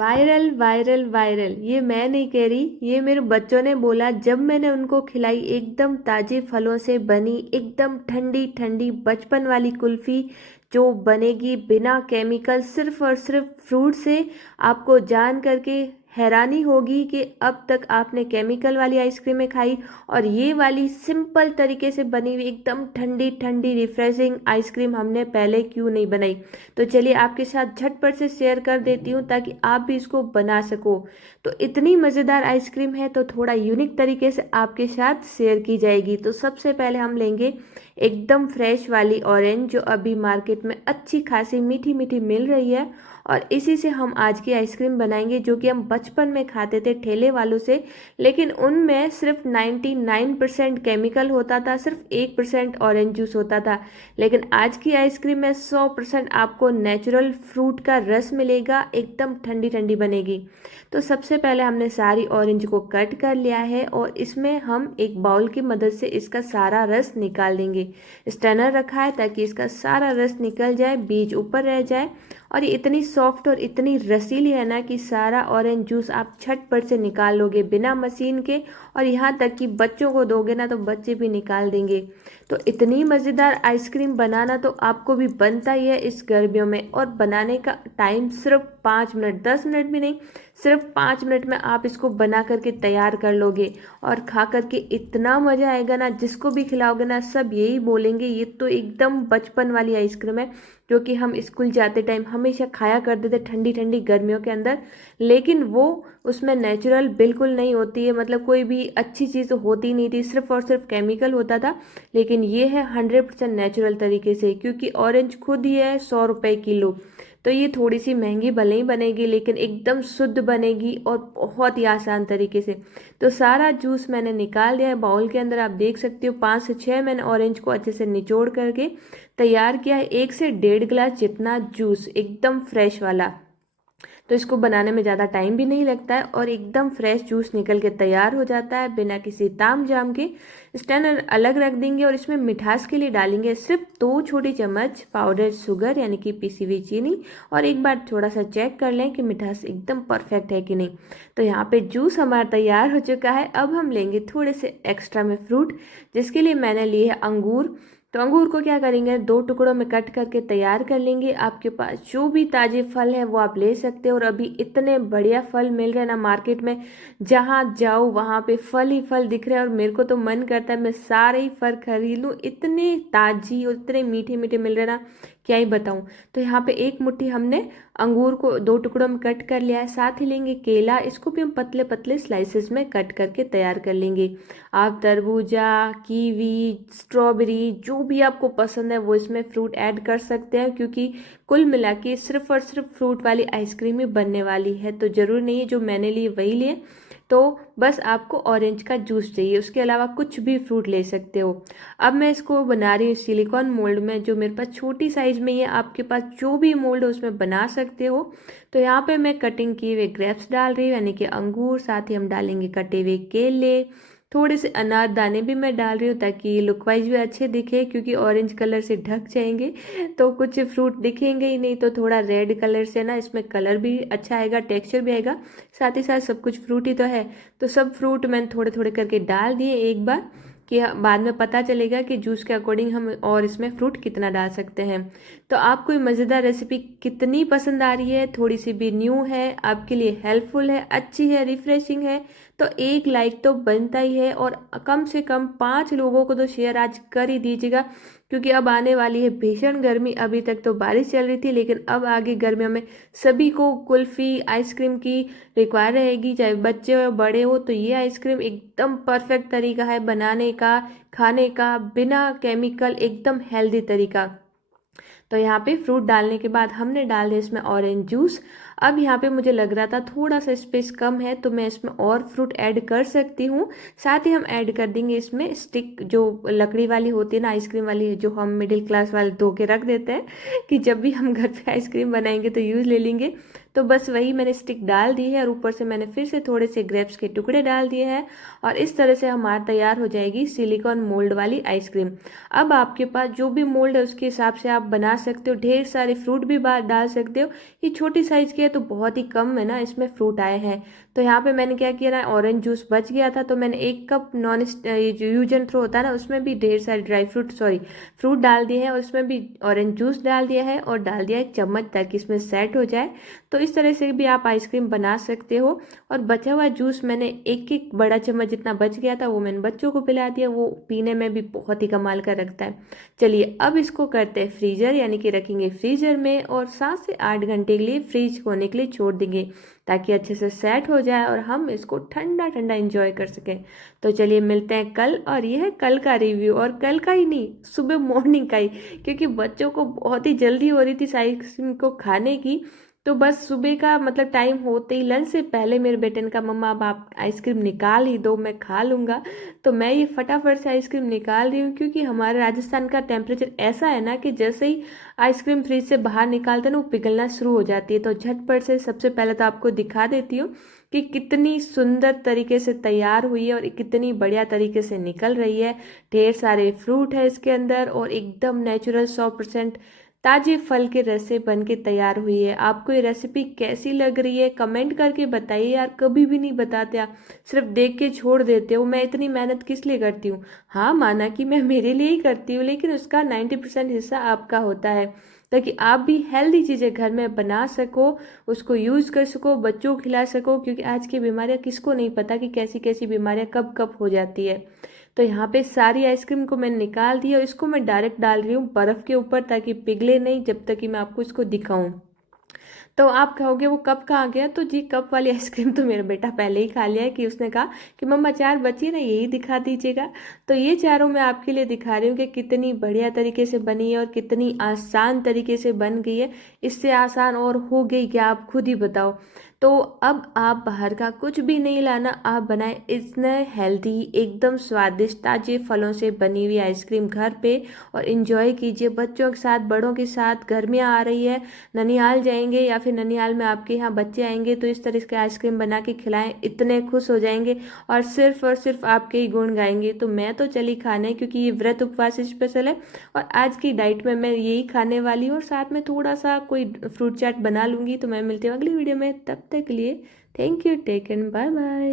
Viral viral viral, ये मैं नहीं कह रही, ये मेरे बच्चों ने बोला जब मैंने उनको खिलाई। एकदम ताजे फलों से बनी, एकदम ठंडी ठंडी बचपन वाली कुल्फी जो बनेगी बिना केमिकल, सिर्फ और सिर्फ फ्रूट से। आपको जान करके हैरानी होगी कि अब तक आपने केमिकल वाली आइसक्रीमें खाई और ये वाली सिंपल तरीके से बनी हुई एकदम ठंडी ठंडी रिफ्रेशिंग आइसक्रीम हमने पहले क्यों नहीं बनाई। तो चलिए आपके साथ झटपट से शेयर कर देती हूँ ताकि आप भी इसको बना सको। तो इतनी मज़ेदार आइसक्रीम है तो थोड़ा यूनिक तरीके से आपके साथ शेयर की जाएगी। तो सबसे पहले हम लेंगे एकदम फ्रेश वाली ऑरेंज जो अभी मार्केट में अच्छी खासी मीठी मीठी मिल रही है, और इसी से हम आज की आइसक्रीम बनाएंगे जो कि हम बचपन में खाते थे ठेले वालों से। लेकिन उनमें सिर्फ 99% केमिकल होता था, सिर्फ 1% ऑरेंज जूस होता था। लेकिन आज की आइसक्रीम में 100% आपको नेचुरल फ्रूट का रस मिलेगा, एकदम ठंडी ठंडी बनेगी। तो सबसे पहले हमने सारी ऑरेंज को कट कर लिया है और इसमें हम एक बाउल की मदद से इसका सारा रस निकाल देंगे। स्ट्रेनर रखा है ताकि इसका सारा रस निकल जाए, बीज ऊपर रह जाए। और ये इतनी सॉफ्ट और इतनी रसीली है ना कि सारा ऑरेंज जूस आप झटपट से निकाल लोगे बिना मशीन के। और यहाँ तक कि बच्चों को दोगे ना तो बच्चे भी निकाल देंगे। तो इतनी मज़ेदार आइसक्रीम बनाना तो आपको भी बनता ही है इस गर्मियों में। और बनाने का टाइम सिर्फ 5 मिनट, 10 मिनट भी नहीं, सिर्फ 5 मिनट में आप इसको बना करके तैयार कर लोगे। और खा करके इतना मज़ा आएगा ना, जिसको भी खिलाओगे ना सब यही बोलेंगे ये तो एकदम बचपन वाली आइसक्रीम है जो कि हम स्कूल जाते टाइम हमेशा खाया करते थे ठंडी ठंडी गर्मियों के अंदर। लेकिन वो उसमें नेचुरल बिल्कुल नहीं होती है, मतलब कोई भी अच्छी चीज़ होती नहीं थी, सिर्फ और सिर्फ केमिकल होता था। लेकिन ये है 100% नेचुरल तरीके से, क्योंकि ऑरेंज खुद ही है 100 रुपये किलो। तो ये थोड़ी सी महंगी भले ही बनेगी लेकिन एकदम शुद्ध बनेगी और बहुत ही आसान तरीके से। तो सारा जूस मैंने निकाल दिया है बाउल के अंदर। आप देख सकते हो 5 से 6 मैंने ऑरेंज को अच्छे से निचोड़ करके तैयार किया है। 1 से 1.5 गिलास जितना जूस, एकदम फ्रेश वाला। तो इसको बनाने में ज़्यादा टाइम भी नहीं लगता है और एकदम फ्रेश जूस निकल के तैयार हो जाता है बिना किसी ताम झाम के। स्टैंड अलग रख देंगे और इसमें मिठास के लिए डालेंगे सिर्फ 2 छोटी चम्मच पाउडर शुगर यानी कि पिसी हुई चीनी। और एक बार थोड़ा सा चेक कर लें कि मिठास एकदम परफेक्ट है कि नहीं। तो यहाँ पे जूस हमारा तैयार हो चुका है। अब हम लेंगे थोड़े से एक्स्ट्रा में फ्रूट, जिसके लिए मैंने लिए है अंगूर। तो अंगूर को क्या करेंगे, 2 टुकड़ों में कट करके तैयार कर लेंगे। आपके पास जो भी ताजे फल है वो आप ले सकते हो। और अभी इतने बढ़िया फल मिल रहे हैं ना मार्केट में, जहाँ जाओ वहाँ पे फल ही फल दिख रहे हैं। और मेरे को तो मन करता है मैं सारे ही फल खरीद लूँ, इतने ताजी और इतने मीठे मीठे मिल रहे हैं ना, क्या ही बताऊँ। तो यहाँ पे 1 मुट्ठी हमने अंगूर को 2 टुकड़ों में कट कर लिया है। साथ ही लेंगे केला, इसको भी हम पतले पतले स्लाइसेस में कट करके तैयार कर लेंगे। आप तरबूजा, कीवी, स्ट्रॉबेरी जो भी आपको पसंद है वो इसमें फ्रूट ऐड कर सकते हैं, क्योंकि कुल मिला के सिर्फ और सिर्फ फ्रूट वाली आइसक्रीम ही बनने वाली है। तो ज़रूर नहीं है जो मैंने लिए वही लिए। तो बस आपको ऑरेंज का जूस चाहिए, उसके अलावा कुछ भी फ्रूट ले सकते हो। अब मैं इसको बना रही हूँ सिलिकॉन मोल्ड में, जो मेरे पास छोटी साइज़ में ही है। आपके पास जो भी मोल्ड है उसमें बना सकते हो। तो यहाँ पे मैं कटिंग किए हुए ग्रेप्स डाल रही हूँ यानी कि अंगूर। साथ ही हम डालेंगे कटे हुए केले, थोड़े से अनार दाने भी मैं डाल रही हूँ ताकि लुक वाइज भी अच्छे दिखे, क्योंकि ऑरेंज कलर से ढक जाएंगे तो कुछ फ्रूट दिखेंगे ही नहीं। तो थोड़ा रेड कलर से ना इसमें कलर भी अच्छा आएगा, टेक्सचर भी आएगा, साथ ही साथ सब कुछ फ्रूट ही तो है। तो सब फ्रूट मैंने थोड़े थोड़े करके डाल दिए एक बार, कि बाद में पता चलेगा कि जूस के अकॉर्डिंग हम और इसमें फ्रूट कितना डाल सकते हैं। तो आपको ये मज़ेदार रेसिपी कितनी पसंद आ रही है, थोड़ी सी भी न्यू है, आपके लिए हेल्पफुल है, अच्छी है, रिफ्रेशिंग है, तो एक लाइक तो बनता ही है। और कम से कम 5 लोगों को तो शेयर आज कर ही दीजिएगा, क्योंकि अब आने वाली है भीषण गर्मी। अभी तक तो बारिश चल रही थी लेकिन अब आगे गर्मियों में सभी को कुल्फ़ी आइसक्रीम की रिक्वायर रहेगी, चाहे बच्चे हो बड़े हो। तो ये आइसक्रीम एकदम परफेक्ट तरीका है बनाने का, खाने का, बिना केमिकल, एकदम हेल्दी तरीका। तो यहाँ पे फ्रूट डालने के बाद हमने डाल दिया इसमें ऑरेंज जूस। अब यहाँ पे मुझे लग रहा था थोड़ा सा स्पेस कम है तो मैं इसमें और फ्रूट ऐड कर सकती हूँ। साथ ही हम ऐड कर देंगे इसमें स्टिक, जो लकड़ी वाली होती है ना आइसक्रीम वाली, जो हम मिडिल क्लास वाले धो के रख देते हैं कि जब भी हम घर पे आइसक्रीम बनाएंगे तो यूज़ ले लेंगे। तो बस वही मैंने स्टिक डाल दी है और ऊपर से मैंने फिर से थोड़े से ग्रेप्स के टुकड़े डाल दिए हैं। और इस तरह से हमारा तैयार हो जाएगी सिलिकॉन मोल्ड वाली आइसक्रीम। अब आपके पास जो भी मोल्ड है उसके हिसाब से आप बना सकते हो, ढेर सारे फ्रूट भी डाल सकते हो। ये छोटी साइज़ की है तो बहुत ही कम है ना इसमें फ्रूट आए हैं। तो यहाँ पे मैंने क्या किया ना, ऑरेंज जूस बच गया था तो मैंने 1 कप नॉन जो यूज एंड थ्रो होता है ना उसमें भी ढेर सारे फ्रूट डाल दिए हैं और उसमें भी ऑरेंज जूस डाल दिया है और डाल दिया 1 चम्मच ताकि इसमें सेट हो जाए। तो इस तरह से भी आप आइसक्रीम बना सकते हो। और बचा हुआ जूस मैंने 1 1 बड़ा चम्मच जितना बच गया था वो मैंने बच्चों को पिला दिया, वो पीने में भी बहुत ही कमाल का लगता है। चलिए अब इसको करते हैं फ्रीजर, यानी कि रखेंगे फ्रीजर में और 7 से 8 घंटे के लिए फ्रीज होने के लिए छोड़ देंगे ताकि अच्छे से सेट हो जाए और हम इसको ठंडा ठंडा इंजॉय कर सकें। तो चलिए मिलते हैं कल, और ये है कल का रिव्यू, और कल का ही नहीं, सुबह मॉर्निंग का ही, क्योंकि बच्चों को बहुत ही जल्दी हो रही थी इस आइसक्रीम को खाने की। तो बस सुबह का मतलब टाइम होते ही लंच से पहले मेरे बेटे ने कहा मम्मा अब आप आइसक्रीम निकाल ही दो, मैं खा लूँगा। तो मैं ये फटाफट से आइसक्रीम निकाल रही हूँ, क्योंकि हमारे राजस्थान का टेम्परेचर ऐसा है ना कि जैसे ही आइसक्रीम फ्रिज से बाहर निकालते हैं ना वो पिघलना शुरू हो जाती है। तो झटपट से सबसे पहले तो आपको दिखा देती हूँ कि कितनी सुंदर तरीके से तैयार हुई है और कितनी बढ़िया तरीके से निकल रही है। ढेर सारे फ्रूट है इसके अंदर और एकदम नेचुरल 100% ताजे फल के रस से बन के तैयार हुई है। आपको ये रेसिपी कैसी लग रही है कमेंट करके बताइए यार, कभी भी नहीं बताते आप, सिर्फ देख के छोड़ देते हो। मैं इतनी मेहनत किस लिए करती हूँ? हाँ माना कि मैं मेरे लिए ही करती हूँ, लेकिन उसका 90% हिस्सा आपका होता है, ताकि आप भी हेल्दी चीज़ें घर में बना सको, उसको यूज़ कर सको, बच्चों को खिला सको, क्योंकि आज की बीमारियाँ किसको नहीं पता कि कैसी कैसी बीमारियाँ कब कब हो जाती है। तो यहाँ पे सारी आइसक्रीम को मैंने निकाल दिया और इसको मैं डायरेक्ट डाल रही हूँ बर्फ़ के ऊपर ताकि पिघले नहीं जब तक कि मैं आपको इसको दिखाऊं। तो आप कहोगे वो कप कहाँ गया? तो जी कप वाली आइसक्रीम तो मेरा बेटा पहले ही खा लिया है, कि उसने कहा कि मम्मा 4 बची है ना, यही दिखा दीजिएगा। तो ये चारों मैं आपके लिए दिखा रही हूँ कि कितनी बढ़िया तरीके से बनी है और कितनी आसान तरीके से बन गई है। इससे आसान और हो गई क्या, आप खुद ही बताओ। तो अब आप बाहर का कुछ भी नहीं लाना, आप बनाएं इतने हेल्दी एकदम स्वादिष्ट ताजे फलों से बनी हुई आइसक्रीम घर पे और इन्जॉय कीजिए बच्चों के साथ, बड़ों के साथ। गर्मियाँ आ रही है, ननिहाल जाएंगे या फिर ननिहाल में आपके यहाँ बच्चे आएंगे तो इस तरह के आइसक्रीम बना के खिलाएं, इतने खुश हो जाएंगे और सिर्फ आपके ही गुण गाएंगे। तो मैं तो चली खाने, क्योंकि ये व्रत उपवास स्पेशल है और आज की डाइट में मैं यही खाने वाली हूँ और साथ में थोड़ा सा कोई फ्रूट चाट बना लूँगी। तो मैं मिलती हूँ अगली वीडियो में, तब तक के लिए thank you, take and bye bye.